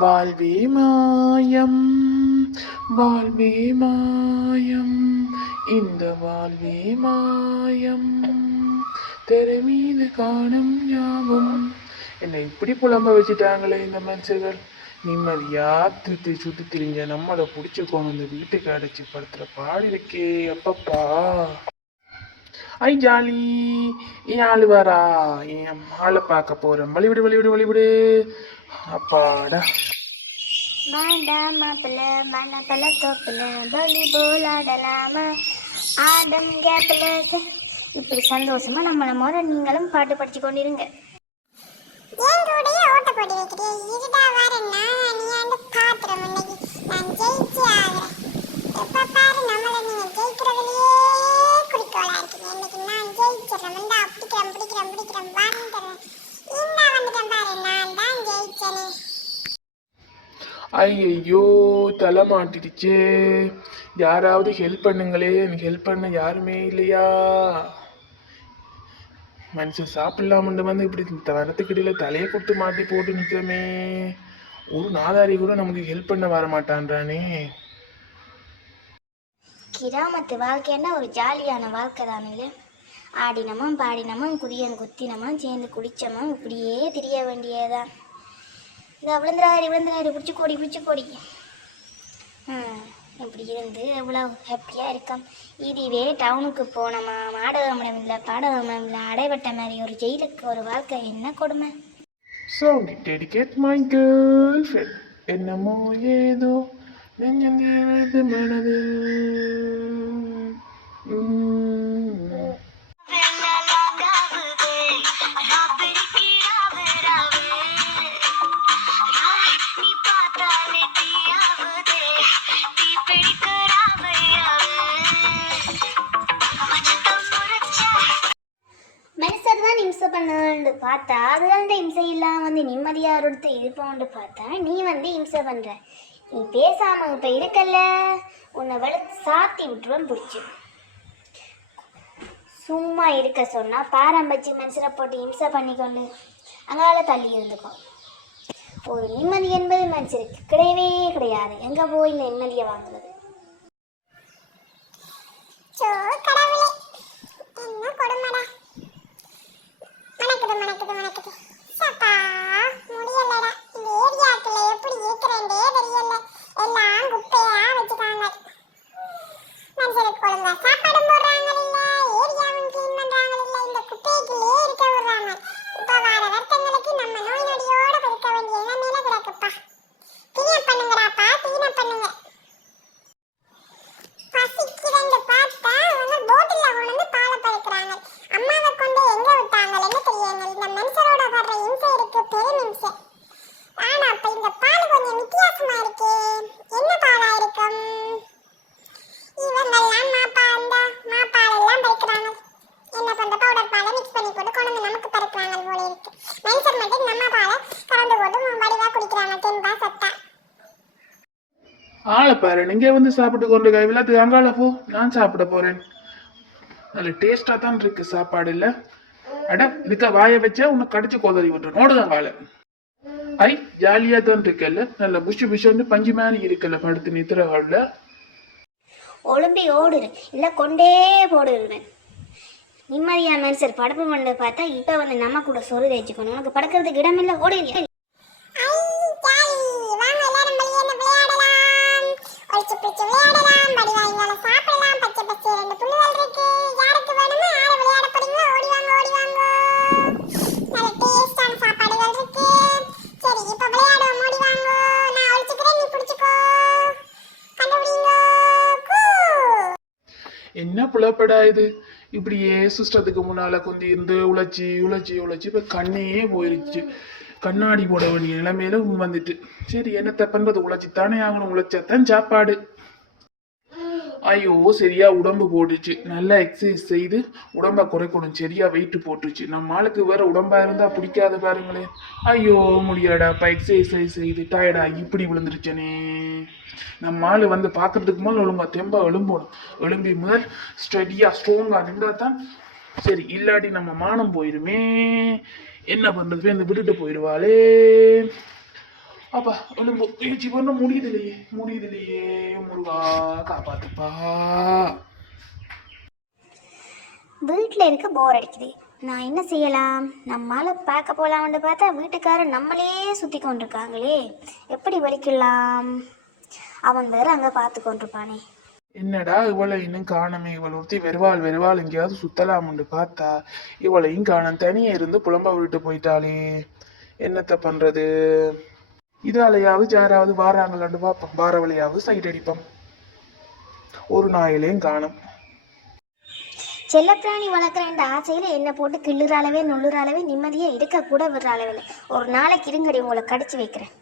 வாழ்வே மாயம், வாழ்வே மாயம், இந்த வாழ்வே மாயம், தெரு மீது காணும் ஞாபகம். என்னை இப்படி புலம்ப வச்சுட்டாங்களே இந்த மனுஷர்கள். நிம்மதியா திருத்தி சுத்தி திரிஞ்ச நம்மளை பிடிச்சிக்கோணும் இந்த வீட்டுக்கு அடைச்சி படுத்துற பாடி இருக்கே அப்பப்பா. ஐ ஜாலி, என் ஆளு வரா, என் ஆளை பார்க்க போறேன். வழிவிடு வழிவிடு வழிவிடு அப்பாடா. வாடா மாப்பிள்ள மணப்பல தோப்புல வாலிபால் ஆடலாமா ஆடம் கேப்ல. இப்படி சந்தோஷமா நம்மள முறை நீங்களும் பாட்டு படிச்சு கொண்டிருங்க. ஓட்ட போட்டு வைக்கிறேன் இதுடா வரேன்னா நீ அந்த பாத்திரம் இன்னைக்கு நான் ஜெயிச்சு ஆகிறேன். எப்ப பாரு நம்மள நீங்க ஜெயிக்கிறதுலயே குறிக்கோளா இருக்கீங்க. இன்னைக்கு நான் ஜெயிச்சிடறேன். வந்து பிடிக்கிறேன் பிடிக்கிறேன் பிடிக்கிறேன் வந்துடுறேன். இந்த வந்துட்டேன் பாரு நான் தான் ஜெயிச்சேனே. ஐயோ தலை மாட்டிடுச்சே, யாராவது ஹெல்ப் பண்ணுங்களே, எனக்கு ஹெல்ப் பண்ண யாருமே இல்லையா? மனுஷன் சாப்பிடலாமண்டு வந்து இப்படி வரத்துக்கிடையில தலையை கொடுத்து மாட்டி போட்டு நிற்கிறோமே. ஒரு நாதாரி கூட நமக்கு ஹெல்ப் பண்ண வர மாட்டான்றானே. கிராமத்து வாழ்க்கைன்னா ஒரு ஜாலியான வாழ்க்கை தானே. ஆடினமும் பாடினமும் குதியன் குத்தினமும் சேர்ந்து குடிச்சமும் இப்படியே திரிய வேண்டியதான். இதை விழுந்துறாரு பிடிச்சி கோடி இப்படி இருந்து எவ்வளோ ஹாப்பியாக இருக்கோம். இதுவே டவுனுக்கு போனோமா ஆடகமனம் இல்லை பாடகமனம் இல்லை அடைவட்ட மாதிரி ஒரு ஜெயிலுக்கு ஒரு வாழ்க்கை என்ன கொடுமை. So dedicate my girlfriend, என்னமோ ஏதோ நெஞ்சம் மனதில். மனுஷர் தான் இம்சை பண்ணு பார்த்தா அதுதான் இம்சை இல்லாம வந்து நிம்மதியாக எடுத்து இருப்போன்னு பார்த்தா நீ வந்து இம்சை பண்ற. நீ பேசாம இப்ப இருக்கல்ல உன்னை வெளுத்து சாத்தி விட்டுருவேன் பிடிச்சி. சும்மா இருக்க சொன்னா பாரம்பச்சு மனுஷரை போட்டு இம்சை பண்ணிக்கொண்டு அங்கால தள்ளி இருந்துக்கும். ஒரு நிம்மதி என்பது மனுஷருக்கு கிடையவே கிடையாது. எங்க போய் இந்த நிம்மதியை வாங்குறது? ஆளை பாரு, நீங்க வந்து சாப்பிட்டு கொண்டு எல்லாத்துக்கு அங்கால போ, நான் சாப்பிட போறேன். நல்ல டேஸ்டா தான் இருக்கு சாப்பாடு இல்ல. அட இதுக்க வாய வச்சா உன்னை கடிச்சு கோதறி விட்டுரும். ஓடுதான் வாழை. ஐ ஜாலியா தான் இருக்கல்ல, நல்ல புஷு புஷுன்னு பஞ்சு மாதிரி இருக்கல படுத்து நித்திர ஹால்ல. ஒழும்பி ஓடுரு இல்ல கொண்டே போடுவேன். நிம்மதியா மனுஷர் படப்பு பண்ண பார்த்தா இப்ப வந்து நம்ம கூட சொரு தேய்ச்சிக்கணும். உனக்கு படுக்கிறதுக்கு இடமில்ல ஓடுங்க. என்ன புலப்படா இது? இப்படியே சிஸ்டத்துக்கு முன்னால குந்தி இருந்து உழைச்சி உழைச்சி உழைச்சி இப்ப கண்ணே போயிருச்சு. கண்ணாடி போட வேண்டிய நிலைமையில வந்துட்டு. சரி என்னத்த பண்றது, உழைச்சித்தானே ஆகணும். உழைச்சாத்தான் சாப்பாடு. ஐயோ சரியா உடம்பு போட்டுச்சு. நல்லா எக்ஸசைஸ் செய்து உடம்ப குறைக்கணும். சரியா வெயிட் போட்டுச்சு. நம்ம ஆளுக்கு வேற உடம்பா இருந்தா பிடிக்காது பாருங்களேன். ஐயோ முடியலடா அப்ப எக்ஸசைஸ் செய்து டயர்டா இப்படி விழுந்துருச்சனே. நம்ம ஆளு வந்து பாக்குறதுக்கு முதல் ஒழுங்கா தெம்பா எழும்பணும். எழும்பி முதல் ஸ்டடியா ஸ்ட்ராங்கா நின்றா தான் சரி. இல்லாட்டி நம்ம மானம் போயிருமே. என்ன பண்றது, இந்த விட்டுட்டு போயிடுவாளே. அப்பா எலும்பு முயற்சி பண்ண முடியுதில்லையே முருகா காப்பாத்துப்பா. வீட்டில் இருக்க போர் அடிக்குது. நான் என்ன செய்யலாம்? நம்மளால பார்க்க போகலாம்னு பார்த்தா வீட்டுக்காரர் நம்மளே சுற்றி கொண்டிருக்காங்களே, எப்படி வலிக்கலாம்? அவன் வேற அங்கே பார்த்து கொண்டிருப்பானே. என்னடா இவளை இன்னும் காணமே, இவள் ஒருத்தி வெறுவாள் எங்கேயாவது சுத்தலாம்னு பார்த்தா இவளையும் காணும். தனியே இருந்து புலம்ப விட்டு போயிட்டாளே, என்னத்த பண்றது? இதாலையாவது யாராவது வாராங்களான்னு பார்ப்போம், வார வழியாவது சைட் அடிப்போம். ஒரு நாயிலையும் காணும். செல்லப்பிராணி வளர்க்குறேன்ற ஆசையில் என்னை போட்டு கிள்ளுற நுள்ளுற நிம்மதியாக இருக்கக்கூட விடுற அளவில் ஒரு நாளைக்கு இருங்கடி உங்களை கடிச்சு வைக்கிறேன்.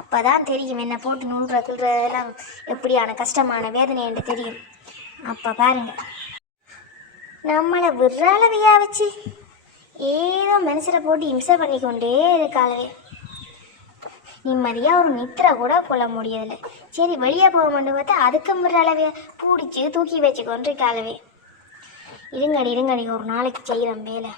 அப்போ தான் தெரியும் என்னை போட்டு கிள்றதெல்லாம் எப்படியான கஷ்டமான வேதனை என்று தெரியும். அப்போ பாருங்க, நம்மளை விடுற அளவையா வச்சு ஏதோ மனுஷரை போட்டு இம்சை பண்ணி கொண்டே இருக்காளவே. நிம்மதியாக ஒரு நித்திரை கூட கொள்ள முடியதில்லை. சரி வெளியே போக மாட்டேன் பார்த்தா அதுக்கு விடுற அளவே பிடிச்சி தூக்கி வச்சு கொண்டிருக்காளவே. இருங்கடி ஒரு நாளைக்கு செய்கிறேன் வேலை.